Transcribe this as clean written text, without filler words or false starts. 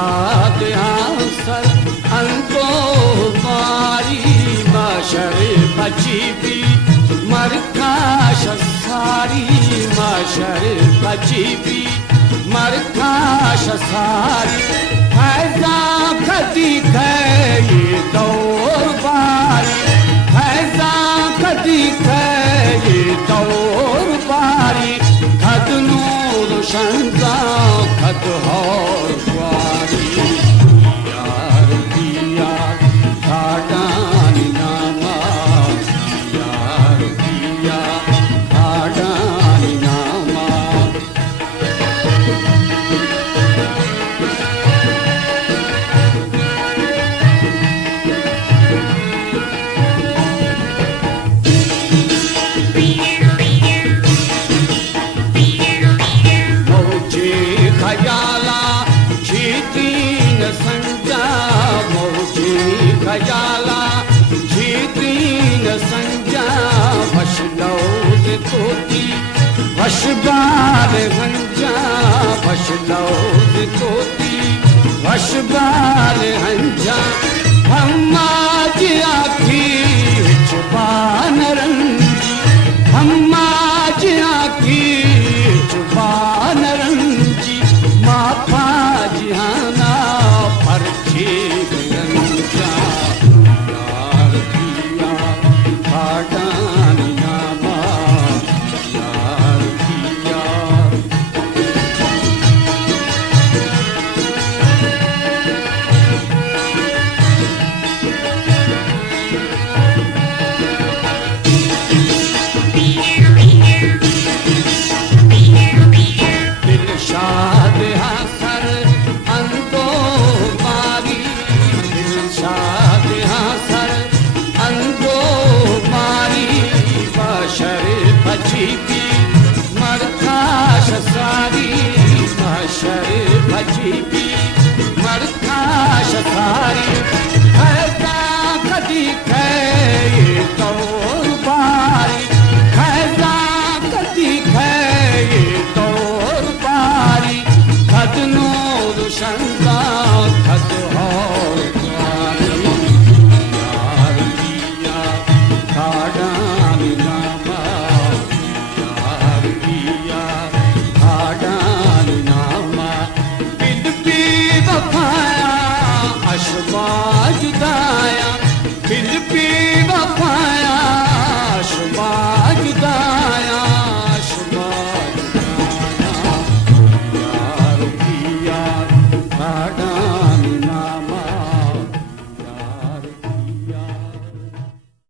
शाद सर अंतो मारी माशर बचीबी मरकाश सारी माशर बचीबी मरकाश सारी फैजा कदी गई दौर बारी फैजा कदी गई दौर बारी खद नूर शंजा खद और वारी यार दिया खाडानी नामा यार दिया खाडानी नामा खयाला जीतीन संजा मौजी खयाला जीतीन संजा वशलौज कोती वशबार हंजा वशलौज कोती वशबार हंजा हम्माज आखी चुबान रंजी हम्माज आखी चुबान रंजी माफा जिहाना परछी रंजा यार दिया खाडानी नामा यार दिया दिलशाद सर अंतो मारी दिलशाद सर अंतो मारी बशर बची